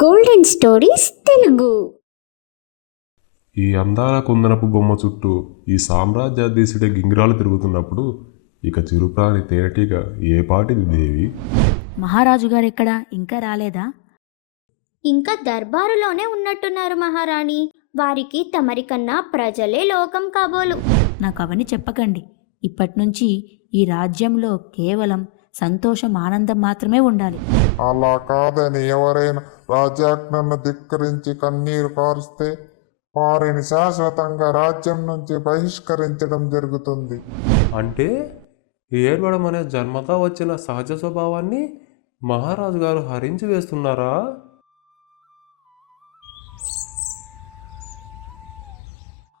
Golden stories Telugu. ఈ అందాల కుందనపు బొమ్మ చుట్టూ ఈ సామ్రాజ్యాధీశుడే గింగిరాలు తిరుగుతున్నప్పుడు ఇక చిరుప్రాణి తేనెటీగ ఏ పాటిది దేవి? మహారాజు గారు ఎక్కడా ఇంకా రాలేదా? ఇంకా దర్బారులోనే ఉన్నట్టున్నారు మహారాణి. వారికి తమరికన్నా ప్రజలే లోకం కాబోలు. నాకు అవన్నీ చెప్పకండి. ఇప్పటినుంచి ఈ రాజ్యంలో కేవలం సంతోషం, ఆనందం మాత్రమే ఉండాలి. అలా కాదని ఎవరైనా రాజ్యాజ్ఞను ధిక్కరించి కన్నీరు కారుస్తే వారిని శాశ్వతంగా రాజ్యం నుంచి బహిష్కరించడం జరుగుతుంది. అంటే ఏర్పడం అనే జన్మతా వచ్చిన సహజ స్వభావాన్ని మహారాజు గారు హరించి వేస్తున్నారా?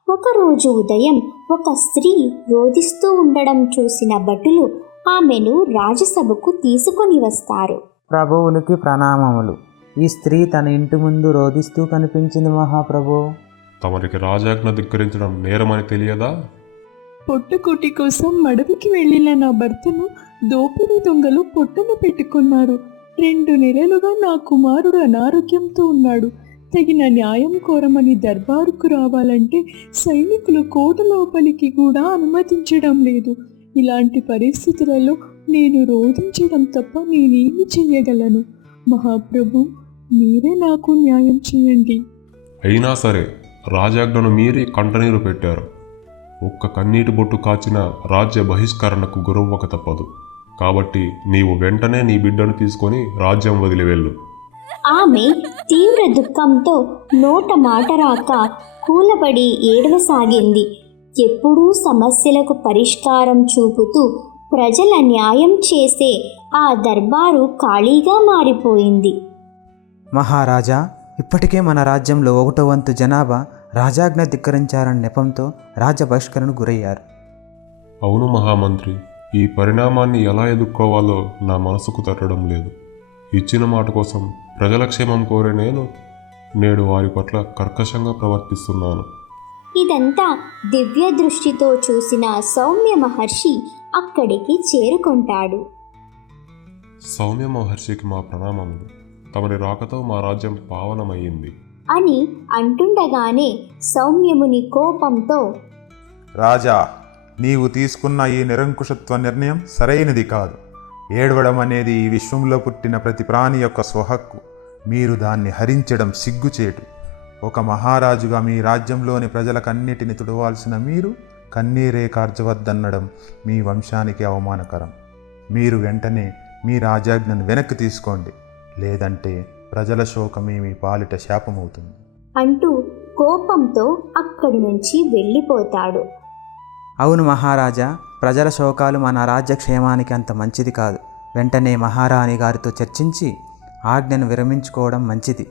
ఒకరోజు ఉదయం ఒక స్త్రీ రోదిస్తూ ఉండడం చూసిన భటులు ఆమెను రాజసభకు తీసుకొని వస్తారు. ప్రభువునికి ప్రణామములు. ఈ స్త్రీ తన ఇంటి ముందు రోదిస్తూ కనిపించింది మహాప్రభు. తమరికి రాజాజ్ఞ ధిక్కరించడం నేరమని తెలియదా? పొట్టకోటి కోసం అడవికి వెళ్ళిన నా భర్తను దోపిడీ దొంగలు పొట్టన పెట్టుకున్నారు. 2 నెలలుగా నా కుమారుడు అనారోగ్యంతో ఉన్నాడు. తగిన న్యాయం కోరమని దర్బారుకు రావాలంటే సైనికులు కోట లోపలికి కూడా అనుమతించడం లేదు. ఇలాంటి పరిస్థితులలో నేను రోధించడం తప్ప నేనేమి చేయగలను? మహాప్రభు, మీరే నాకు న్యాయం చేయండి. అయినా సరే రాజాజ్ఞను మీరి కంటనీరు పెట్టారు. ఒక్క కన్నీటి బొట్టు కాచిన రాజ్య బహిష్కరణకు గురవ్వక తప్పదు. కాబట్టి నీవు వెంటనే నీ బిడ్డను తీసుకొని రాజ్యం వదిలి వెళ్ళు. ఆమె తీవ్ర దుఃఖంతో నోట మాట రాక కూలబడి ఏడవసాగింది. ఎప్పుడూ సమస్యలకు పరిష్కారం చూపుతూ ప్రజల న్యాయం చేసే ఆ దర్బారు ఖాళీగా మారిపోయింది. మహారాజా, ఇప్పటికే మన రాజ్యంలో 1/4 వంతు జనాభా రాజాజ్ఞ ధిక్కరించారన్న నెపంతో రాజ్య బహిష్కరణకు గురయ్యారు. అవును మహామంత్రి, ఈ పరిణామాన్ని ఎలా ఎదుర్కోవాలో నా మనసుకు తట్టడం లేదు. ఇచ్చిన మాట కోసం ప్రజల క్షేమం కోరే నేడు వారి పట్ల కర్కశంగా ప్రవర్తిస్తున్నాను. ఇదంతా దివ్య దృష్టితో చూసిన సౌమ్య మహర్షి అక్కడికి చేరుకుంటాడు. సౌమ్య మహర్షికి మా ప్రణామములు. తమరి రాకతో మా రాజ్యం పావనమయ్యింది అని అంటుండగానే సౌమ్యముని కోపంతో, రాజా, నీవు తీసుకున్న ఈ నిరంకుశత్వ నిర్ణయం సరైనది కాదు. ఏడవడం అనేది ఈ విశ్వంలో పుట్టిన ప్రతి ప్రాణి యొక్క స్వహక్కు. మీరు దాన్ని హరించడం సిగ్గుచేటు. ఒక మహారాజుగా మీ రాజ్యంలోని ప్రజలకన్నిటిని తుడవాల్సిన మీరు కన్నీరే కార్చవద్దన్నడం మీ వంశానికి అవమానకరం. మీరు వెంటనే మీ రాజాజ్ఞను వెనక్కి తీసుకోండి, లేదంటే ప్రజల శోకమే మీ పాలిట శాపమవుతుంది అంటూ కోపంతో అక్కడి నుంచి వెళ్ళిపోతాడు. అవును మహారాజా, ప్రజల శోకాలు మన రాజ్య క్షేమానికి అంత మంచిది కాదు. వెంటనే మహారాణి గారితో చర్చించి ఆజ్ఞను విరమించుకోవడం మంచిది.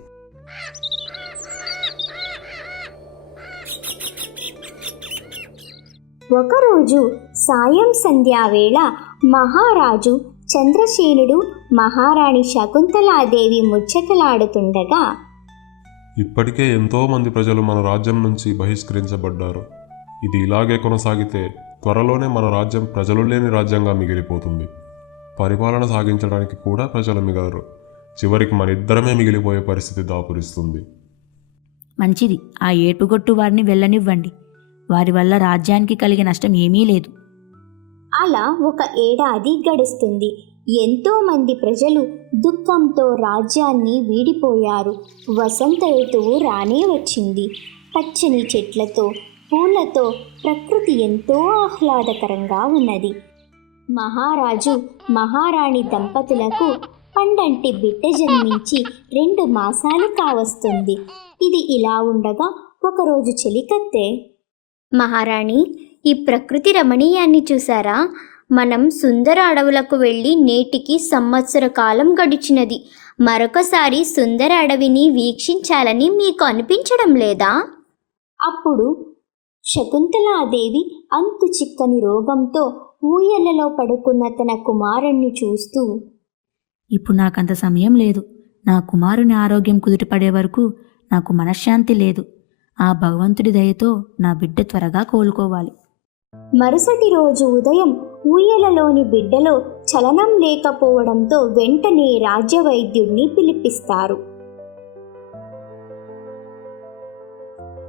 ఒకరోజు సాయం సంధ్యావేళ మహారాజు చంద్రసేనుడు మహారాణి శకుంతలాదేవి ముచ్చటలాడుతుండగా, ఇప్పటికే ఎంతోమంది ప్రజలు మన రాజ్యం నుంచి బహిష్కరించబడ్డారు. ఇది ఇలాగే కొనసాగితే త్వరలోనే మన రాజ్యం ప్రజలు లేని రాజ్యంగా మిగిలిపోతుంది. పరిపాలన సాగించడానికి కూడా ప్రజలు మిగలరు. చివరికి మన ఇద్దరమే మిగిలిపోయే పరిస్థితి దాపురిస్తుంది. మంచిది, ఆ ఏటుగొట్టు వారిని వెళ్ళనివ్వండి. వారి వల్ల రాజ్యానికి కలిగే నష్టం ఏమీ లేదు. అలా 1 ఏడాది గడుస్తుంది. ఎంతో మంది ప్రజలు దుఃఖంతో రాజ్యాన్ని వీడిపోయారు. వసంత ఋతువు రానే వచ్చింది. పచ్చని చెట్లతో, పూలతో ప్రకృతి ఎంతో ఆహ్లాదకరంగా ఉన్నది. మహారాజు మహారాణి దంపతులకు పండంటి బిడ్డ జన్మించి 2 మాసాలు కావస్తుంది. ఇది ఇలా ఉండగా ఒకరోజు చెలికత్తె, మహారాణి, ఈ ప్రకృతి రమణీయాన్ని చూసారా? మనం సుందర అడవులకు వెళ్ళి నేటికి సంవత్సర కాలం గడిచినది. మరొకసారి సుందర అడవిని వీక్షించాలని మీకు అనిపించడం లేదా? అప్పుడు శకుంతలాదేవి అంతు చిక్కని రోగంతో ఊయలలో పడుకున్న తన కుమారుణ్ణి చూస్తూ, ఇప్పుడు నాకంత సమయం లేదు. నా కుమారుని ఆరోగ్యం కుదుటపడే వరకు నాకు మనశ్శాంతి లేదు. ఆ భగవంతుడి దయతో నా బిడ్డ త్వరగా కోలుకోవాలి. మరుసటి రోజు ఉదయం ఊయలలోని బిడ్డలో చలనం లేకపోవడంతో వెంటనే రాజ్య వైద్యుడిని పిలిపిస్తారు.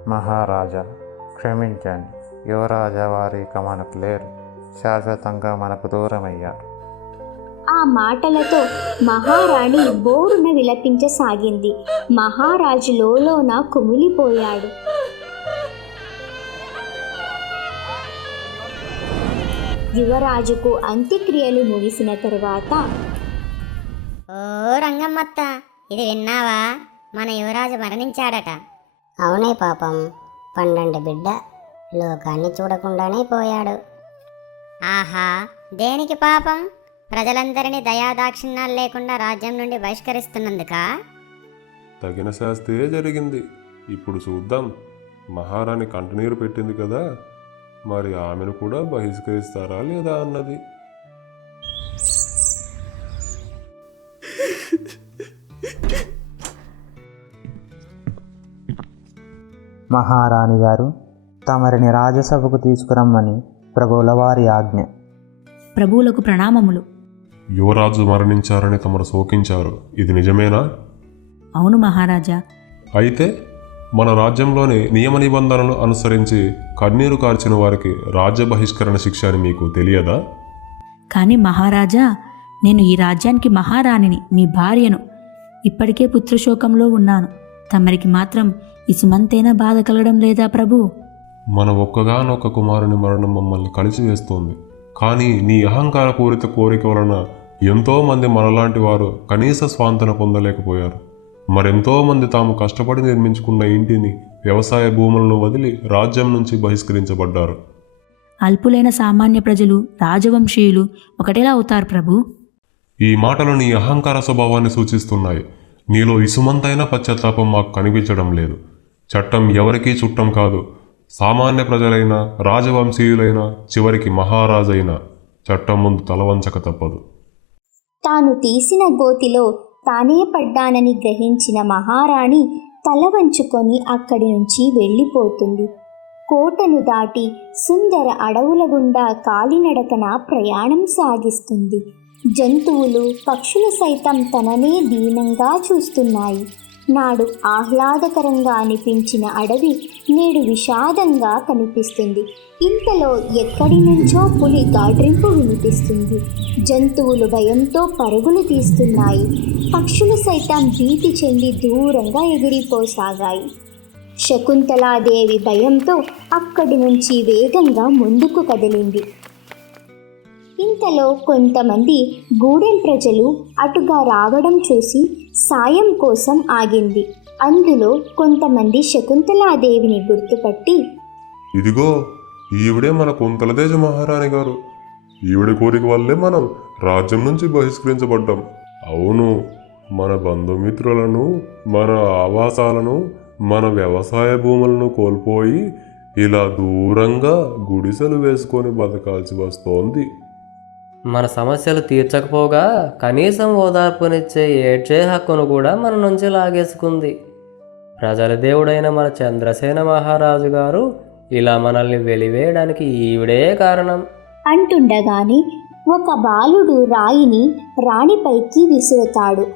మహారాజా క్షమించండి, యువరాజా వారు ఇక మనకు లేరు, శాశ్వతంగా మనకు దూరమయ్యారు. ఆ మాటలతో మహారాణి బోరున విలపించసాగింది. మహారాజు లోలోన కుమిలిపోయాడు. యువరాజుకు అంత్యక్రియలు ముగిసిన తరువాత, ఓ రంగమ్మత్త, ఇది విన్నావా? మన యువరాజు మరణించాడట. అవునే పాపం, 12 బిడ్డ లోకాన్ని చూడకుండానే పోయాడు. ఆహా, దేనికి పాపం? ప్రజలందరినీ దయాదాక్షిణ్యాలు లేకుండా రాజ్యం నుండి బహిష్కరిస్తున్నందుకా? తగిన శాస్తే జరిగింది. ఇప్పుడు చూద్దాం. మహారాణి కంటనీరు పెట్టింది కదా, మరి ఆమెను కూడా బహిష్కరిస్తారా లేదా అన్నది. మహారాణి గారు, తమరిని రాజసభకు తీసుకురమ్మని ప్రభువుల వారి ఆజ్ఞ. ప్రభువులకు ప్రణామములు. యువరాజు మరణించారని తమరు శోకించారు. ఇది నిజమేనా? అవును మహారాజా. అయితే మన రాజ్యంలోని నియమ నిబంధనలు అనుసరించి కన్నీరు కార్చిన వారికి రాజ్య బహిష్కరణ శిక్ష అని మీకు తెలియదా? కానీ మహారాజా, నేను ఈ రాజ్యానికి మహారాణిని, మీ భార్యను. ఇప్పటికే పుత్రశోకంలో ఉన్నాను. తమరికి మాత్రం ఇసుమంతైనా బాధ కలగడం లేదా ప్రభు? మన ఒక్కగానొక్క కుమారుని మరణం మమ్మల్ని కలిసివేస్తోంది. కానీ నీ అహంకారపూరిత కోరిక వలన ఎంతోమంది మనలాంటి వారు కనీస స్వాంతన పొందలేకపోయారు. మరెంతోమంది తాము కష్టపడి నిర్మించుకున్న ఇంటిని, వ్యవసాయ భూములను వదిలి రాజ్యం నుంచి బహిష్కరించబడ్డారు. అల్పులైన సామాన్య ప్రజలు, రాజవంశీయులు ఒకటేలా అవుతారు ప్రభు. ఈ మాటలు నీ అహంకార స్వభావాన్ని సూచిస్తున్నాయి. నీలో ఇసుమంతైన పశ్చాత్తాపం మాకు కనిపించడం లేదు. చట్టం ఎవరికీ చుట్టం కాదు. సామాన్య ప్రజలైనా, రాజవంశీయులైనా, చివరికి మహారాజైనా చట్టం ముందు తలవంచక తప్పదు. తాను తీసిన గోతిలో తానే పడ్డానని గ్రహించిన మహారాణి తల వంచుకొని అక్కడి నుంచి వెళ్ళిపోతుంది. కోటను దాటి సుందర అడవుల గుండా కాలినడకన ప్రయాణం సాగిస్తుంది. జంతువులు, పక్షులు సైతం తననే దీనంగా చూస్తున్నాయి. నాడు ఆహ్లాదకరంగా అనిపించిన అడవి నేడు విషాదంగా కనిపిస్తుంది. ఇంతలో ఎక్కడి నుంచో పులి గాడ్రింపు వినిపిస్తుంది. జంతువులు భయంతో పరుగులు తీస్తున్నాయి. పక్షులు సైతం భీతి చెంది దూరంగా ఎగిరిపోసాగాయి. శకుంతలాదేవి భయంతో అక్కడి నుంచి వేగంగా ముందుకు కదిలింది. ఇంతలో కొంతమంది గూడెం ప్రజలు అటుగా రావడం చూసి సాయం కోసం ఆగింది. అందులో కొంతమంది శకుంతలాదేవిని గుర్తుపట్టి, ఇదిగో, ఈవిడే మన కుంతలదేశ మహారాణి గారు. ఈవిడ కోరిక వల్లే మనం రాజ్యం నుంచి బహిష్కరించబడ్డాం. అవును, మన బంధుమిత్రులను, మన ఆవాసాలను, మన వ్యవసాయ భూములను కోల్పోయి ఇలా దూరంగా గుడిసెలు వేసుకొని బతకాల్సి వస్తోంది. మన సమస్యలు తీర్చకపోగా కనీసం ఓదార్పునిచ్చే ఏడ్చే హక్కును కూడా మన నుంచి లాగేసుకుంది. ప్రజల దేవుడైన మన చంద్రసేన మహారాజు గారు ఇలా మనల్ని వెలివేయడానికి ఈవిడే కారణం అంటుండగానే ఒక బాలుడు రాయిని రాణిపైకి విసురుతాడు.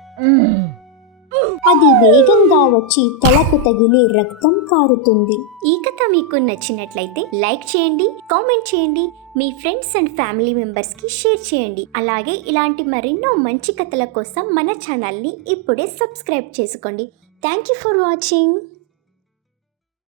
అది వేగంగా వచ్చి తలకు తగిలి రక్తం కారుతుంది. ఈ కథ మీకు నచ్చినట్లయితే లైక్ చేయండి, కామెంట్ చేయండి, మీ ఫ్రెండ్స్ అండ్ ఫ్యామిలీ మెంబర్స్కి షేర్ చేయండి. అలాగే ఇలాంటి మరెన్నో మంచి కథల కోసం మన ఛానల్ని ఇప్పుడే సబ్స్క్రైబ్ చేసుకోండి. Thank you for watching.